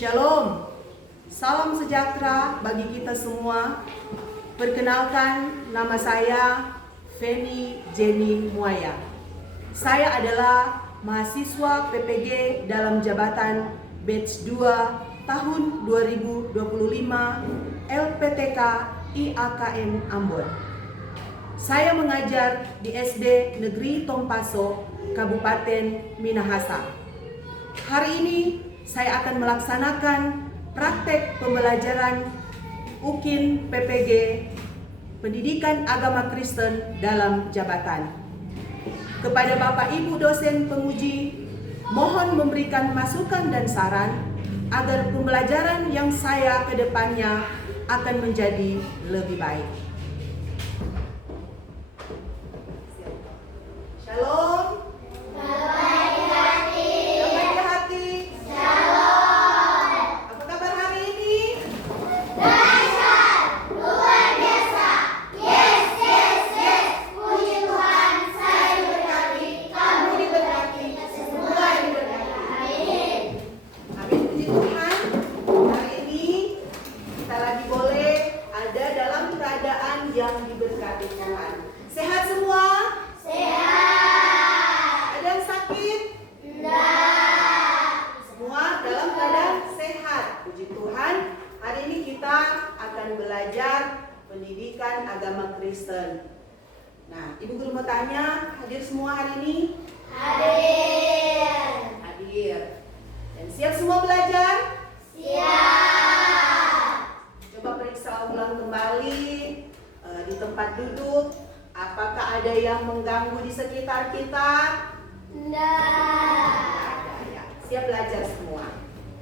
Shalom, salam sejahtera bagi kita semua. Perkenalkan, nama saya Feni Jenny Muaya. Saya adalah mahasiswa PPG dalam jabatan batch 2 tahun 2025 LPTK IAKM Ambon. Saya mengajar di SD Negeri Tompaso, Kabupaten Minahasa. Hari ini saya akan melaksanakan praktek pembelajaran UKIN PPG Pendidikan Agama Kristen dalam jabatan. Kepada Bapak Ibu dosen penguji, mohon memberikan masukan dan saran agar pembelajaran yang saya ke depannya akan menjadi lebih baik. Shalom. Yang diberkati Tuhan. Sehat semua? Sehat. Ada yang sakit? Enggak. Semua dalam keadaan sehat. Puji Tuhan. Hari ini kita akan belajar pendidikan agama Kristen. Nah, Ibu Guru mau tanya, hadir semua hari ini? Hadir. Hadir. Dan siap semua belajar? Siap. Coba periksa ulang kembali di tempat duduk, apakah ada yang mengganggu di sekitar kita? Tidak ada ya. Siap belajar semua.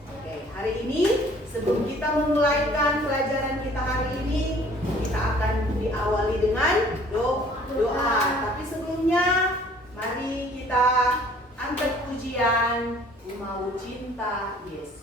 Oke, hari ini sebelum kita memulaikan pelajaran kita hari ini, kita akan diawali dengan doa. Tapi sebelumnya, mari kita angkat pujian Mau Cinta Yesus.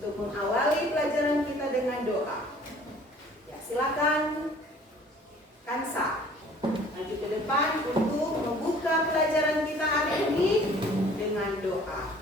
untuk mengawali pelajaran kita dengan doa. Ya, silakan Kansa maju ke depan untuk membuka pelajaran kita hari ini dengan doa.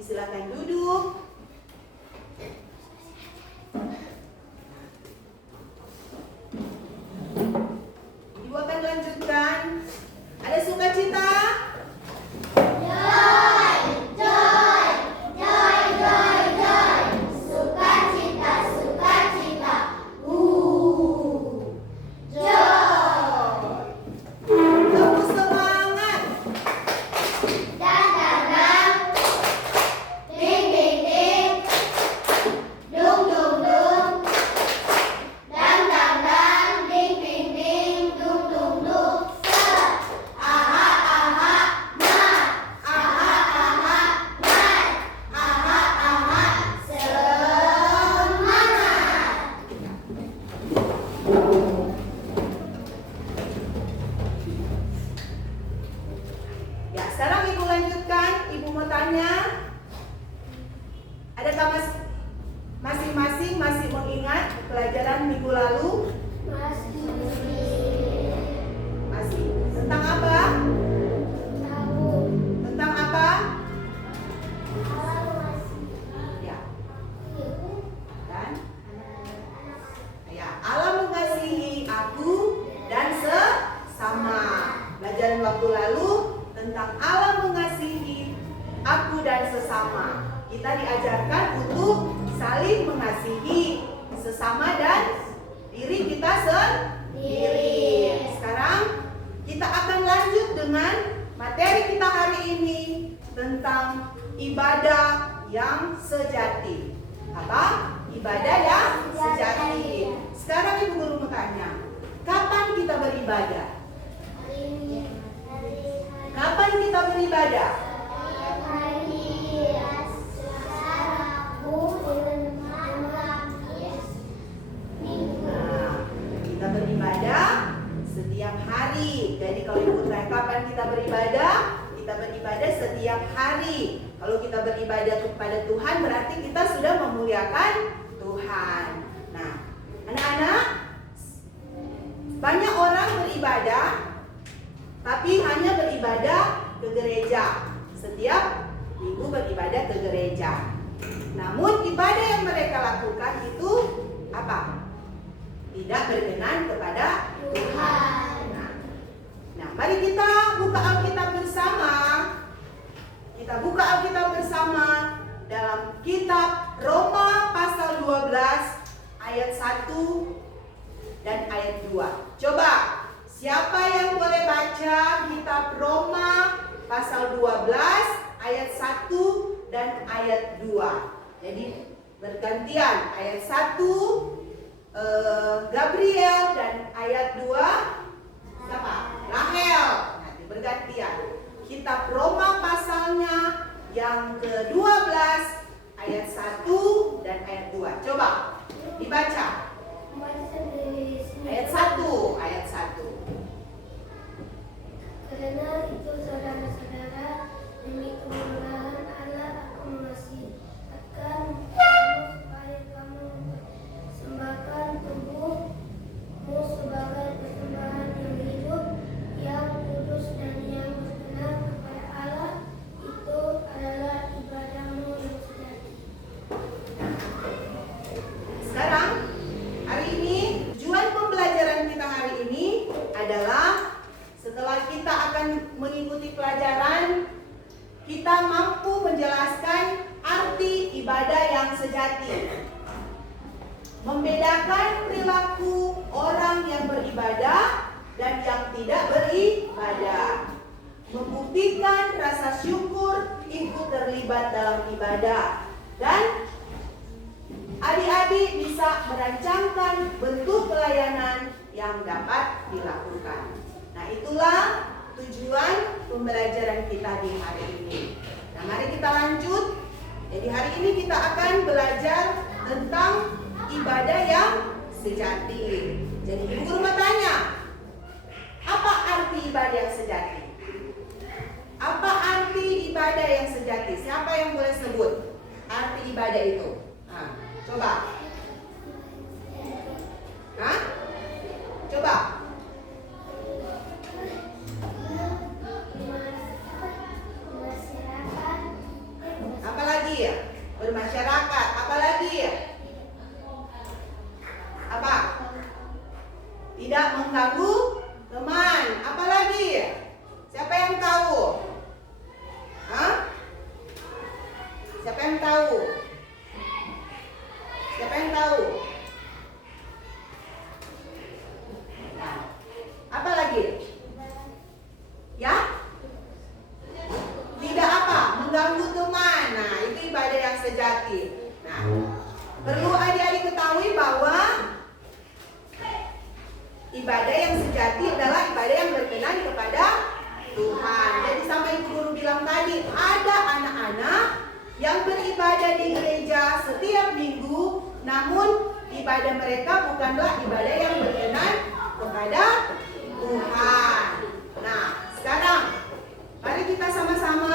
Silakan duduk. Ibu akan lanjutkan. Ada sukacita? Sekarang Ibu lanjutkan. Ibu mau tanya, adakah masing-masing masih mengingat pelajaran minggu lalu? Masih. Tentang apa? Tentang apa? Ya. Dan? Ya, Allah mengasihi aku dan sesama. Pelajaran waktu lalu tentang Allah mengasihi aku dan sesama. Kita diajarkan untuk saling mengasihi sesama dan diri kita sendiri. Sekarang kita akan lanjut dengan materi kita hari ini tentang ibadah yang sejati. Apa? Ibadah yang sejati. Sekarang Ibu Guru mau tanya, kapan kita beribadah? Kapan kita beribadah? Kita beribadah setiap hari. Jadi kalau Ibu tanya kapan kita beribadah setiap hari. Kalau kita beribadah kepada Tuhan berarti kita sudah memuliakan Tuhan. Nah, anak-anak, banyak orang beribadah tapi hanya beribadah ke gereja. Setiap minggu beribadah ke gereja. Namun ibadah yang mereka lakukan itu apa? Tidak berkenan kepada Tuhan. Nah, mari kita buka Alkitab bersama. Kita buka Alkitab bersama dalam kitab Roma pasal 12 ayat 1 dan ayat 2. Coba, siapa yang boleh baca kitab Roma pasal 12 ayat 1 dan ayat 2. Jadi bergantian, ayat 1 Gabriel dan ayat 2 siapa? Rahel. Nanti bergantian. Kitab Roma pasalnya yang ke-12 ayat 1 dan ayat 2. Coba dibaca. Ayat 1. Karena itu saudara-saudara, demi kemuliaan Allah aku mengasihi akan supaya kamu persembahkan tubuhmu sebagai persembahan yang hidup, yang kudus dan yang berkenan kepada Allah. Itu adalah ibadahmu yang sejati. Sekarang kita akan mengikuti pelajaran, kita mampu menjelaskan arti ibadah yang sejati. Membedakan perilaku orang yang beribadah dan yang tidak beribadah. Membuktikan rasa syukur ikut terlibat dalam ibadah. Dan adik-adik bisa merancangkan bentuk pelayanan yang dapat dilakukan. Nah, itulah tujuan pembelajaran kita di hari ini. Nah, mari kita lanjut. Jadi hari ini kita akan belajar tentang ibadah yang sejati. Jadi ibu guru mau tanya, apa arti ibadah yang sejati? Apa arti ibadah yang sejati? Siapa yang boleh sebut arti ibadah itu? Nah, coba. Hah? Coba. Apa lagi ya? Bermasyarakat. Apa lagi ya? Apa? Tidak mengganggu teman. Apa lagi? Siapa yang tahu? Hah? Siapa yang tahu? Siapa yang tahu? Nah, apa lagi? Ya? Tidak apa? Mengganggu teman. Nah, itu ibadah yang sejati. Nah, perlu adik-adik ketahui bahwa ibadah yang sejati adalah ibadah yang berkenan kepada Tuhan. Jadi sampai ibu guru bilang tadi, ada anak-anak yang beribadah di gereja setiap minggu, namun ibadah mereka bukanlah ibadah yang berkenan kepada Tuhan. Nah, sekarang mari kita sama-sama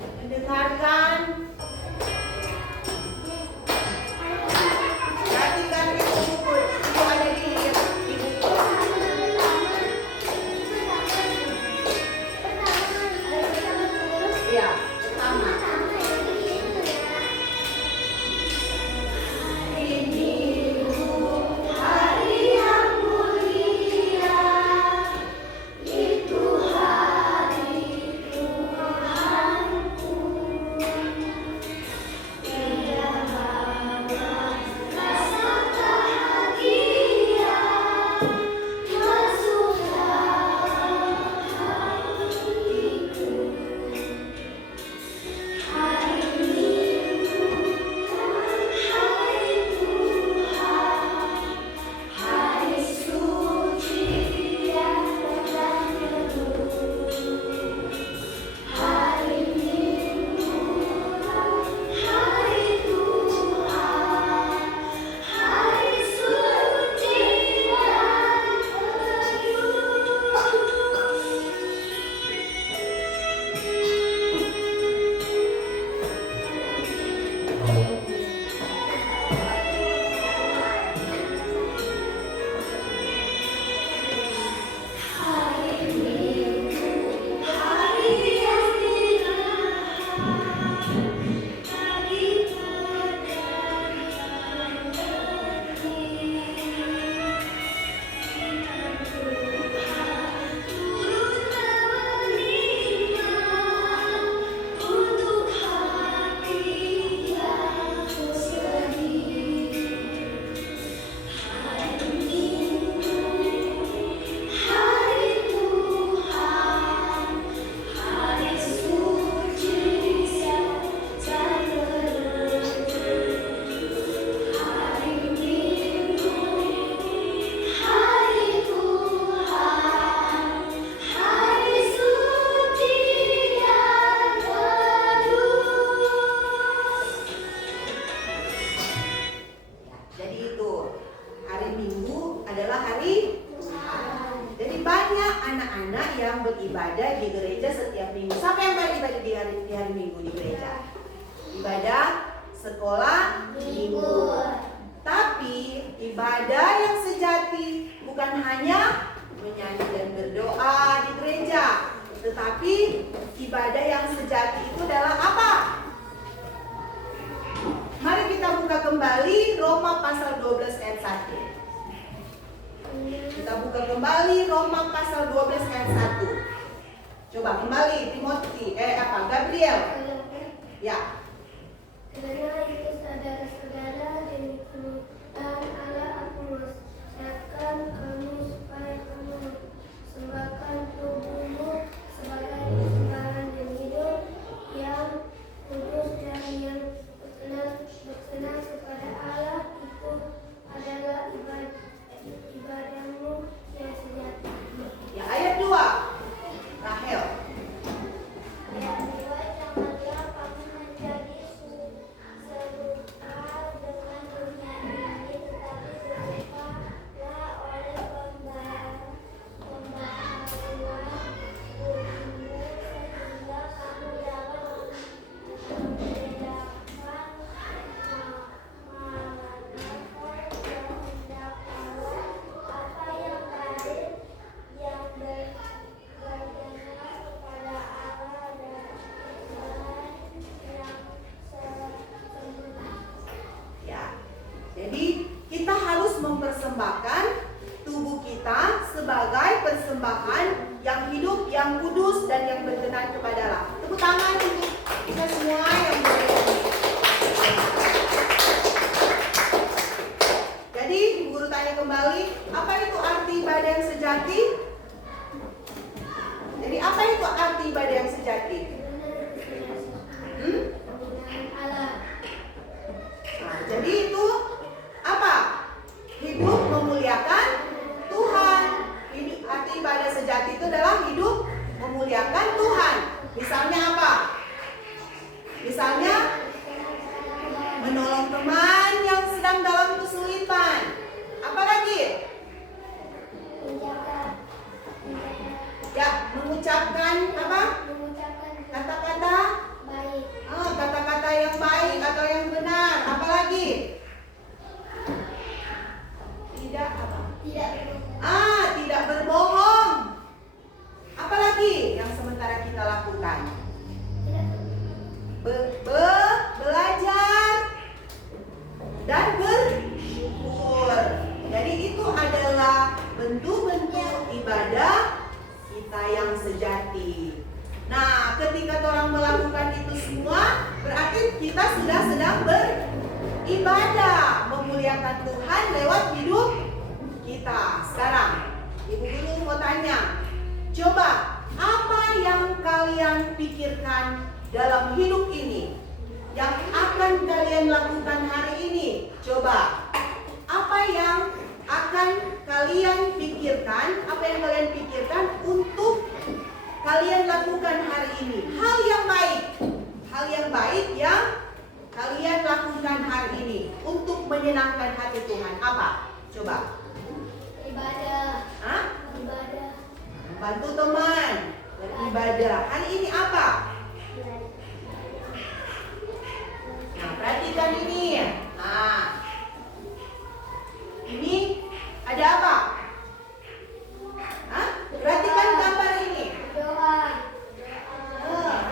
mendengarkan. Perhatikan ibu ada di ibu. Ya, pertama. beribadah di gereja setiap minggu. Siapa yang beribadah di hari Minggu di gereja? Ibadah sekolah minggu. Tapi ibadah yang sejati bukan hanya menyanyi dan berdoa di gereja, tetapi ibadah yang sejati itu adalah apa? Mari kita buka kembali Roma pasal 12 ayat 1. Kita buka Coba kembali Roma pasal 12 ayat 1. Coba kembali Gabriel. Ya. Karena itu saudara-saudara, demi kemuliaan Allah aku menasihatkan kamu supaya kamu persembahkan tubuhmu sebagai persembahan dan hidup yang kudus dan yang berkenan kepada Allah. Itu adalah ibadahmu yang sejati. Ya, ayat 2. Rahel. Ayat 2, janganlah kamu menjadi serupa dengan dunia ini, tetapi berubahlah oleh pembaharuan tubuhmu, sehingga kamu dapat membedakan mana kehendak Allah, apa yang baik, yang berkenan kepada Allah, dan yang sempurna. Ya. Jadi kita harus mempersembahkan tubuh kita sebagai persembahan yang hidup, yang kudus dan yang berkenan kepada Allah. Tepuk tangan untuk kita semua yang berdiri. Jadi Ibu Guru tanya kembali, apa itu arti ibadah yang sejati? Jadi apa itu arti ibadah yang sejati? Penggunaan Allah. Nah, jadi itu apa? Hidup memuliakan Tuhan. Arti ibadah sejati itu adalah hidup memuliakan Tuhan. Misalnya apa? Misalnya menolong teman yang sedang dalam kesulitan. Apa lagi? Ya, mengucapkan apa? Mengucapkan Kata-kata baik. kata-kata yang baik atau yang benar. Apa lagi? Tidak apa? Tidak berbohong. Apa lagi yang sementara kita lakukan? Belajar dan bersyukur. Jadi itu adalah bentuk-bentuk ibadah kita yang sejati. Nah, ketika orang melakukan itu semua, berarti kita sudah sedang beribadah, memuliakan Tuhan lewat hidup kita. Sekarang, Ibu Guru mau tanya, coba apa yang kalian pikirkan dalam hidup ini? Yang akan kalian lakukan hari ini? Coba, apa yang akan kalian pikirkan? Apa yang kalian pikirkan untuk kalian lakukan hari ini? Hal yang baik yang kalian lakukan hari ini untuk menyenangkan hati Tuhan. Apa? Coba. Ibadah. Ibadah. Bantu teman beribadah. Hari ini apa? Nah, perhatikan ini. Nah, ini ada apa? Perhatikan gambar ini. Doa.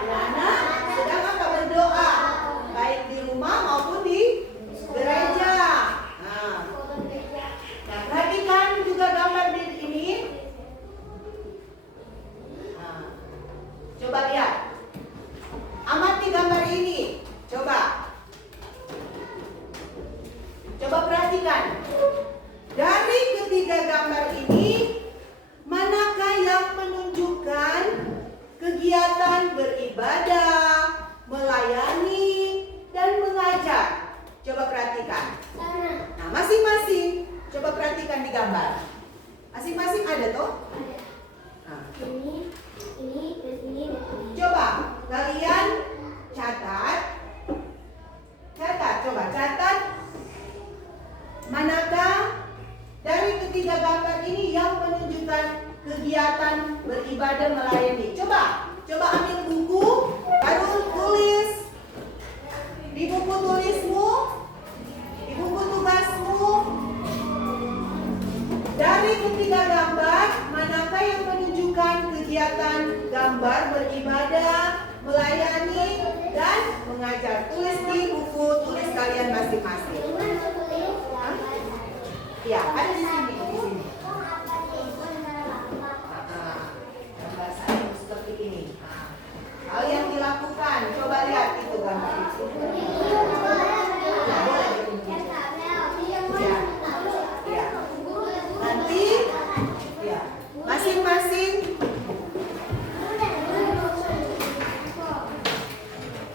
Anak sedang apa? Berdoa, baik di rumah maupun di gereja. Nah, perhatikan juga gambar di ini. Nah, coba lihat. Amati gambar ini. Coba perhatikan. Dari ketiga gambar ini, manakah yang menunjukkan kegiatan beribadah, melayani, dan mengajar? Coba perhatikan. Nah, masing-masing. Coba perhatikan di gambar. Masing-masing ada toh? Nah, Ini. coba kalian catat. Coba catat. Manakah dari ketiga gambar ini yang menunjukkan kegiatan beribadah melayani? Coba ambil buku, baru tulis di buku tulismu, di buku tugasmu. Dari ketiga gambar, manakah yang menunjukkan kegiatan gambar beribadah, melayani, dan mengajar? Tulis di buku tulis kalian masing-masing. Ya, ada di sini. Masing-masing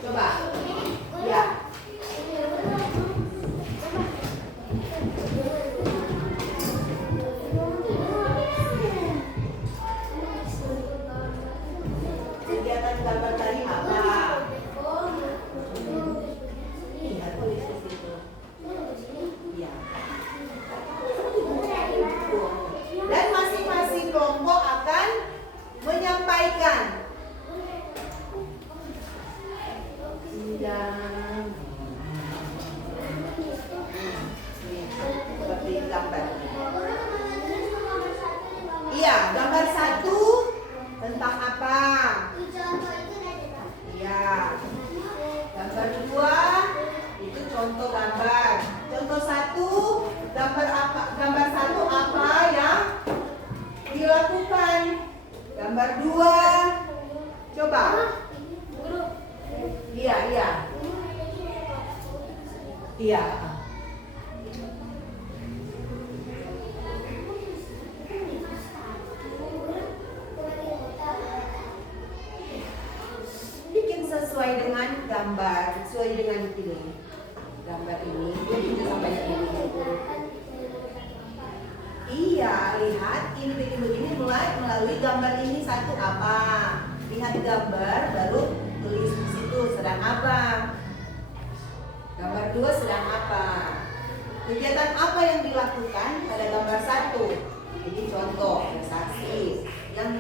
coba. Ya. Kegiatan gambar tadi apa? Iya, tulis di situ. Iya. Dan masing-masing kelompok akan menyampaikan. Dan seperti gambar. Iya, gambar 1 tentang apa? Iya. Gambar 2 itu contoh gambar. Contoh 1 gambar apa? Gambar 1 apa yang dilakukan? Gambar 2 coba. Iya, iya. Iya. Bikin sesuai dengan gambar, sesuai dengan ini. Gambar ini, jadi sampai ini. Iya, lihat ini begini melalui gambar ini satu apa? Lihat gambar, baru tulis di situ sedang apa? Gambar 2 sedang apa? Kegiatan apa yang dilakukan pada gambar 1? Jadi contoh, saksi.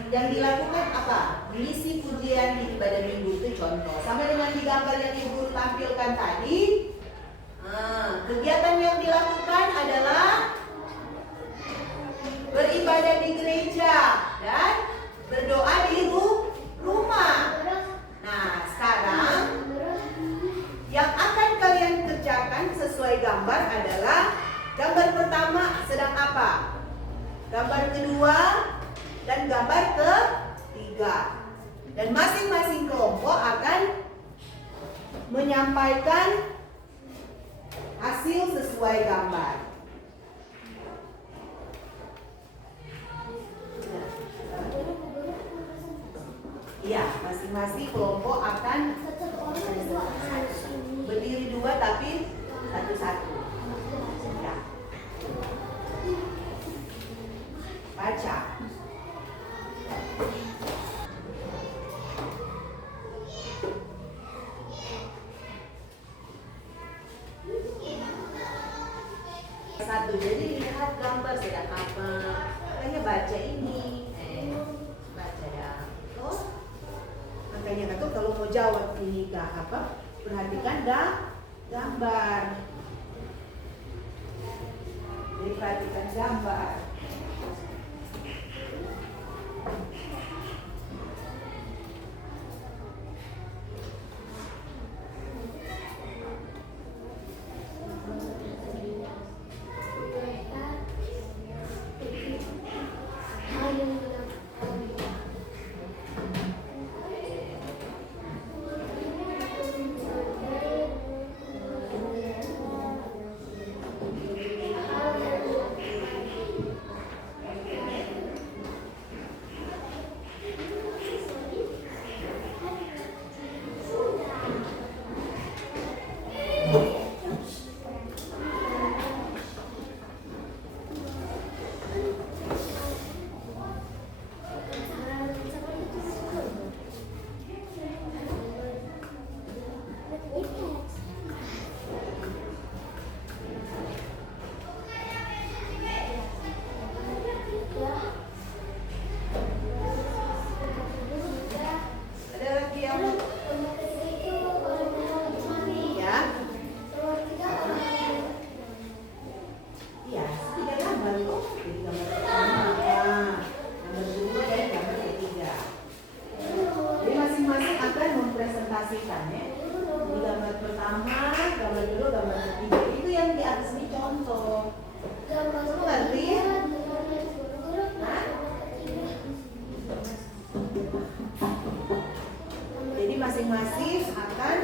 Yang dilakukan apa? Mengisi pujian di ibadah minggu itu contoh. Sama dengan di gambar yang ibu tampilkan tadi. Kegiatan yang dilakukan adalah beribadah di gereja dan berdoa di rumah. Nah, sekarang yang akan kalian kerjakan sesuai gambar adalah gambar pertama sedang apa? Gambar kedua dan gambar ketiga. Dan masing-masing kelompok akan menyampaikan hasil sesuai gambar. Iya, masing-masing kelompok akan berdiri 2 tapi satu-satu. Ya. Baca. Satu, jadi lihat gambar sedang apa. Makanya baca ini. Baca ya. Oh. Makanya kata kalau mau jawab ini apa? Perhatikan gambar. Jadi perhatikan gambar. Masing-masing akan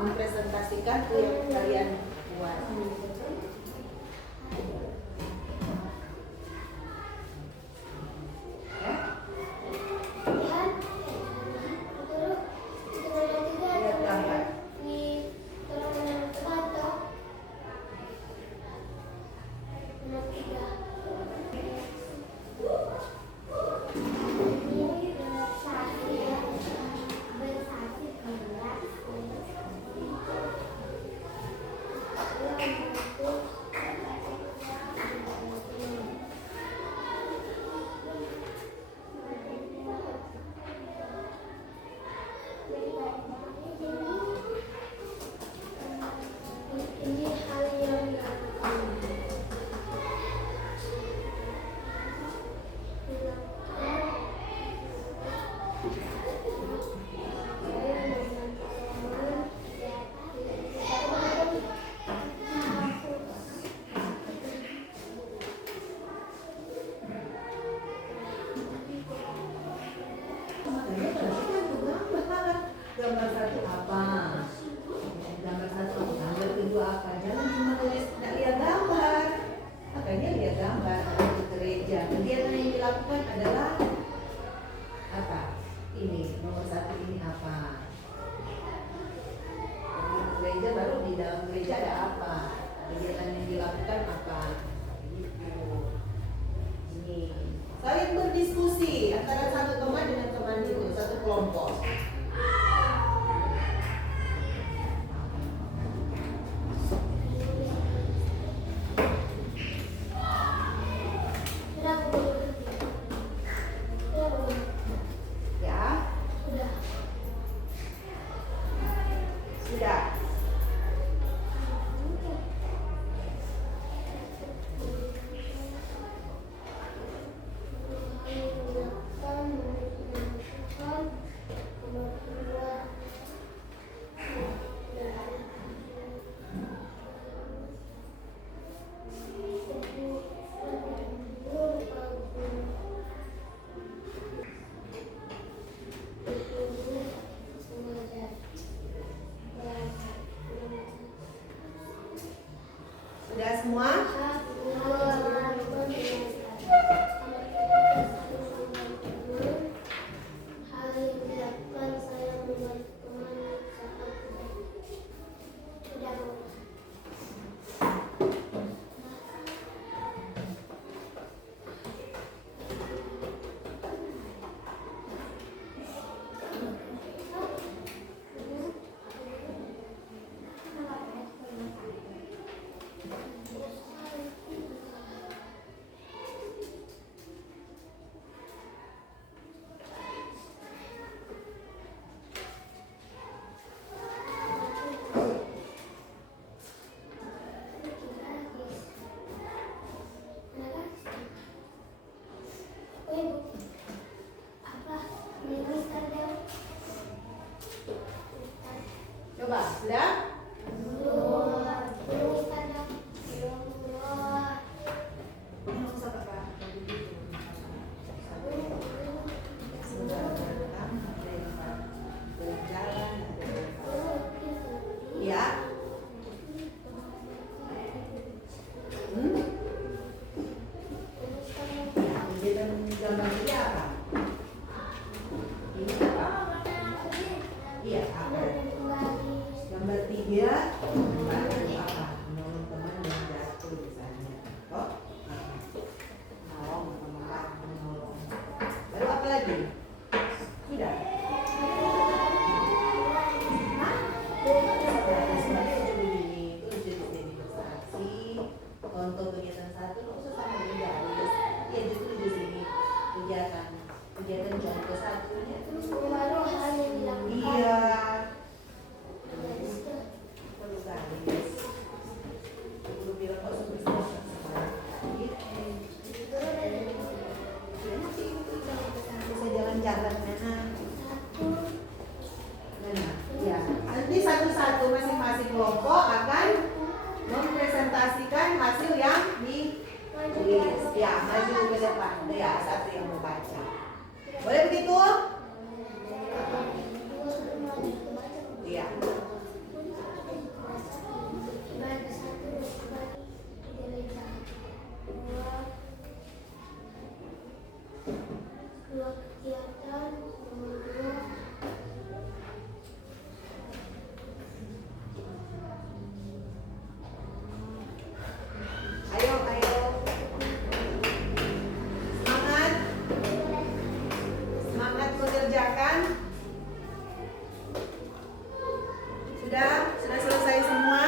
mempresentasikan yang kalian buat. Ya. semua? Hal yang dilakukan saya membantu teman saat tidak Coba, sudah? Nggak usah pakai begitu. Jalan, ya. Gambar ini apa? Ini apa? Iya, apa? Gambar 3, apa? Menolong teman yang jatuh misalnya. Oh, menolong. Lalu apa lagi? Sudah. Contoh kegiatan 1 nggak usah sama dengan garis. Ya justru di sini kegiatan contoh 1-nya terus baru hal yang dilakukan. iya. Perlu garis. Perlu bilang kok susah. Bisa jalan-jalan mana? Mana? Ya. Nanti satu-satu masing-masing kelompok akan mempresentasikan hasil yang ditulis. Ya, maju ke depan. Ya, satu yang membaca. Boleh begitu? Iya. Dua kegiatan, nomor 2. Ayo. Semangat mengerjakan. Sudah selesai semua?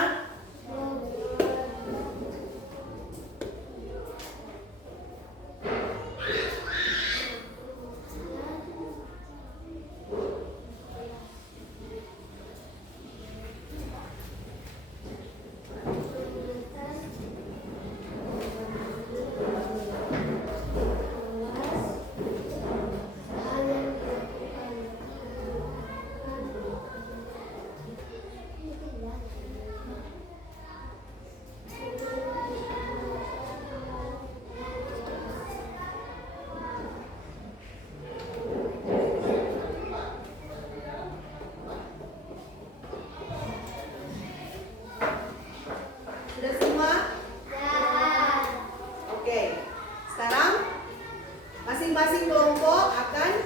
Sudah semua? Oke. Sekarang masing-masing kelompok akan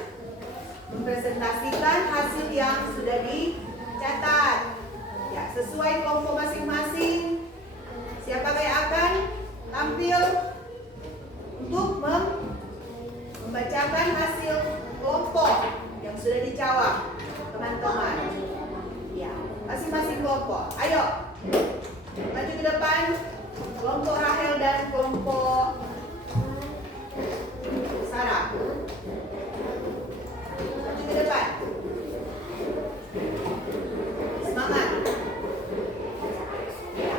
mempresentasikan hasil yang sudah dicatat. Ya, sesuai kelompok masing-masing. Siapa yang akan tampil untuk membacakan hasil kelompok yang sudah dijawab, teman-teman. Ya, masing-masing kelompok. Ayo. Maju ke depan, kelompok Rahel dan kelompok Sarah. Maju ke depan. Semangat. Ya.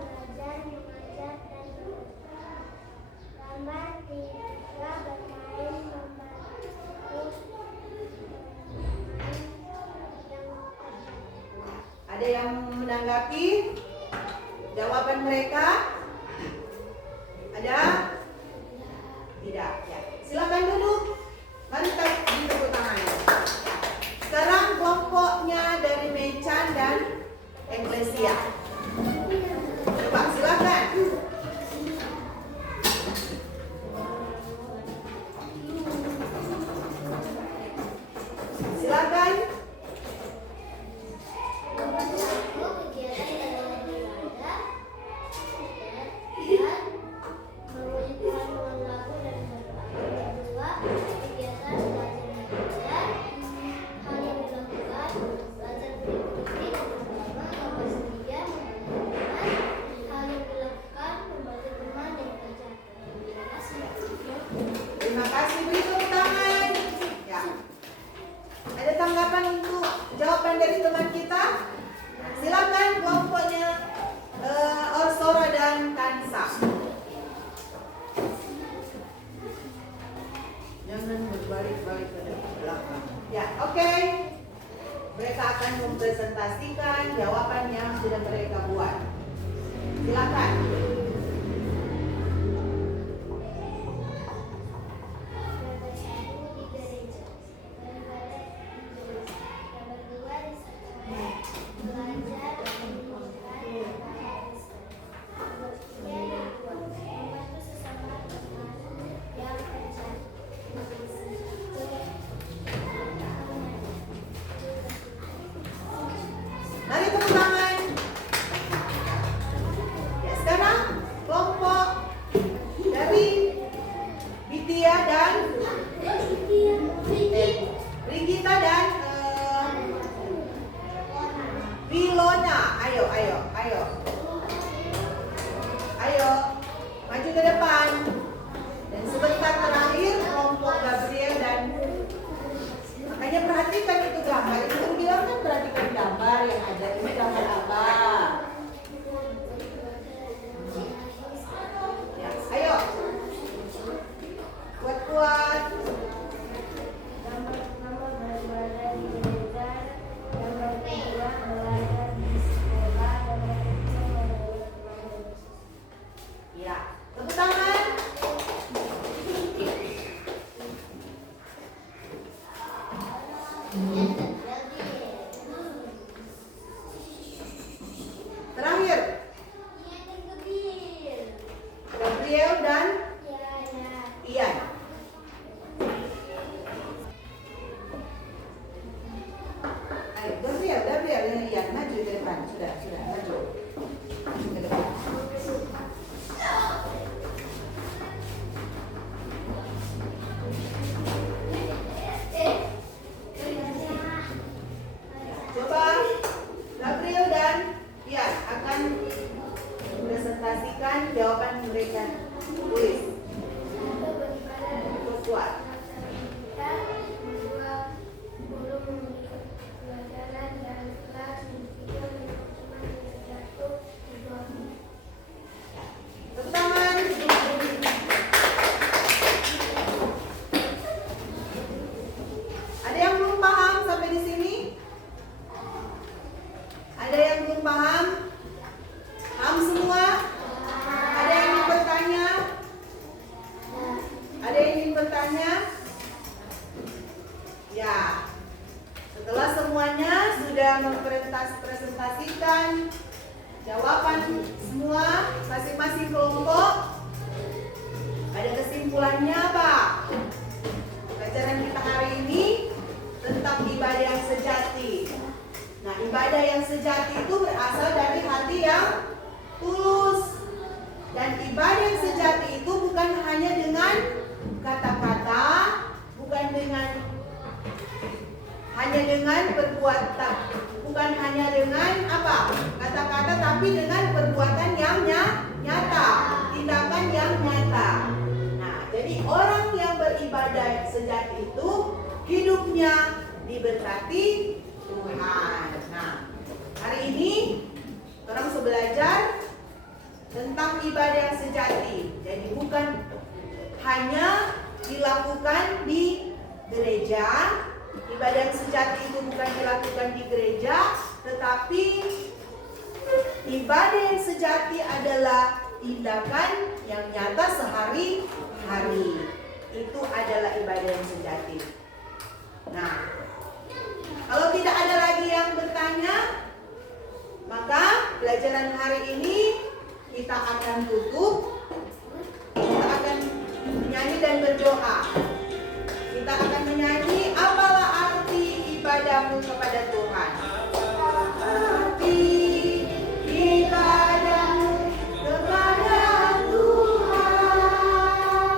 belajar mengajar dan berdoa. Gambar 3 bermain membantu Ada yang menanggapi jawaban mereka? Ada? Tidak. Ya. Silakan duduk. Mari kita beri tepuk tangan. Ya. Sekarang kelompoknya dari Mechan dan Eklesia. Coba silakan. Silakan. Terima kasih, beri tepuk tangan. Ya. Ada tanggapan untuk jawaban dari teman kita? Silakan kelompoknya Orsora dan Kansa. Jangan berbalik-balik ke belakang. Ya, oke. Mereka akan mempresentasikan jawaban yang sudah mereka buat. Silakan. Mari tepuk tangan. Ya, sekarang kelompok dari Vidya dan Brigita dan Vilona. Ayo. Ayo, maju ke depan. Dan sebentar terakhir kelompok Gabriel dan makanya perhatikan itu gambar. Itu bilang kan perhatikan gambar yang ada. Ini gambar apa? Ya, ayo. Kuat-kuat. Gambar pertama belajar di gereja, gambar kedua belajar di sekolah, gambar ketiga belajar. Ya, tepuk tangan. Terakhir, Gabriel dan Ian. Ayo, Gabriel dan Ian maju ke depan. Sudah maju. Maju ke depan. Coba Gabriel dan Ian akan presentasikan jawaban mereka tulis. Kuat. Tepuk tangan. Ada yang belum paham sampai di sini? Ada yang belum paham? Paham semua? Ada yang ingin bertanya? Ada yang ingin bertanya? Ya. Setelah semuanya sudah mempresentasikan jawaban semua masing-masing kelompok, ada kesimpulannya apa? Pelajaran kita hari ini tentang ibadah yang sejati. Nah, ibadah yang sejati itu berasal dari hati yang tulus. Dan ibadah yang sejati itu bukan hanya dengan kata-kata, bukan hanya dengan perbuatan, bukan hanya dengan kata-kata, tapi dengan perbuatan yang nyata, tindakan yang nyata. Nah, jadi orang yang beribadah sejati itu hidupnya diberkati Tuhan. Nah, hari ini orang bisa belajar hanya dilakukan di gereja. Ibadah yang sejati itu bukan dilakukan di gereja, tetapi ibadah yang sejati adalah tindakan yang nyata sehari-hari. Itu adalah ibadah yang sejati. Nah, kalau tidak ada lagi yang bertanya, maka pelajaran hari ini kita akan tutup. Kita akan menyanyi dan berdoa. Kita akan menyanyi, apalah arti ibadahmu kepada Tuhan. Arti ibadahmu kepada Tuhan,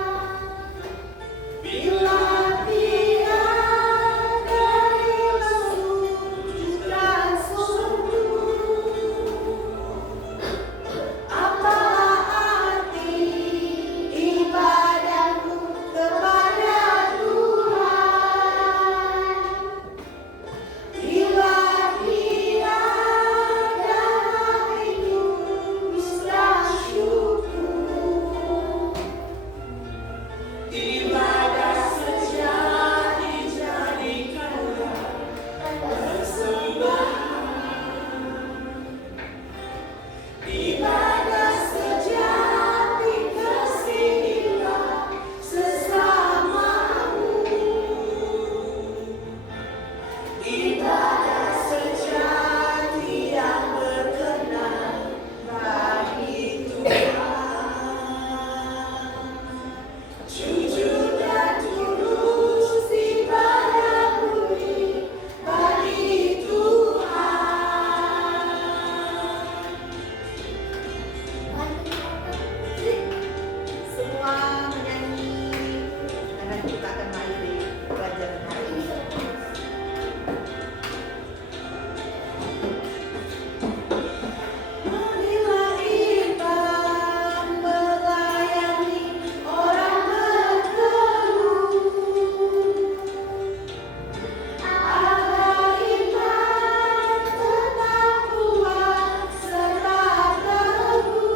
bila tiada dari juta sungguh. Apalah arti ibadahmu kepada Tuhan, bila tiada itu bisa syukur. Ibadah sejati jadikanlah persembahan. Ibadah sejati kasihilah sesamamu. Ibadah sejati yang berkenan bagi Tuhan. Jujur dan tulus ibadah murni bagi Tuhan. Semua menyanyi, karena kita akan mengakhiri pelajaran hari ini. Marilah kita melayani orang berkeluh, agar iman tetap kuat serta teguh.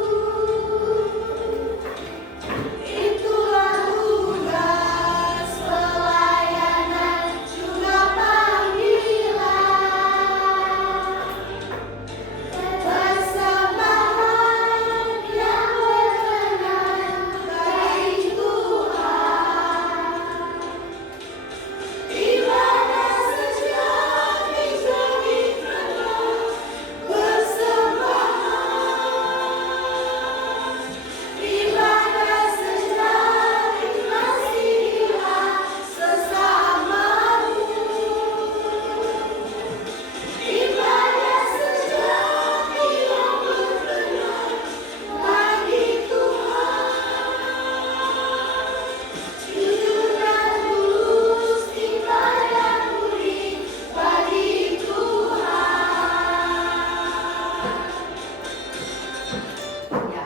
Itulah tugas pelayanan juga panggilan. Persembahan yang berkenan bagi Tuhan. Ibadah sejati jadikanlah persembahan. Ibadah sejati kasihilah sesamamu. Ibadah sejati yang berkenan bagi Tuhan. Jujur dan tulus ibadah murni bagi Tuhan. Ya,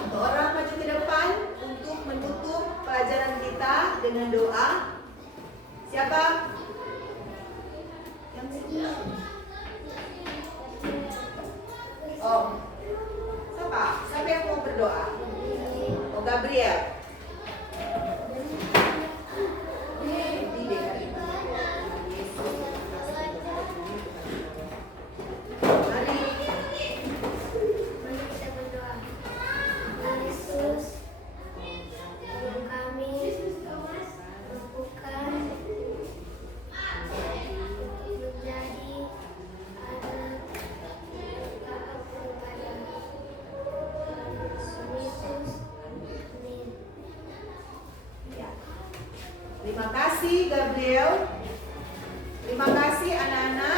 untuk orang maju ke depan untuk menutup pelajaran kita dengan doa. Siapa? Yang sebelah. Oh, siapa? Siapa yang mau berdoa? Oh, Gabriel. Mari. Mari kita berdoa. Tuhan Yesus, tolong kami mampukan untuk menjadi anak taat kepada-Mu. Yesus, amin. Ya. Terima kasih Gabriel. Terima kasih anak-anak.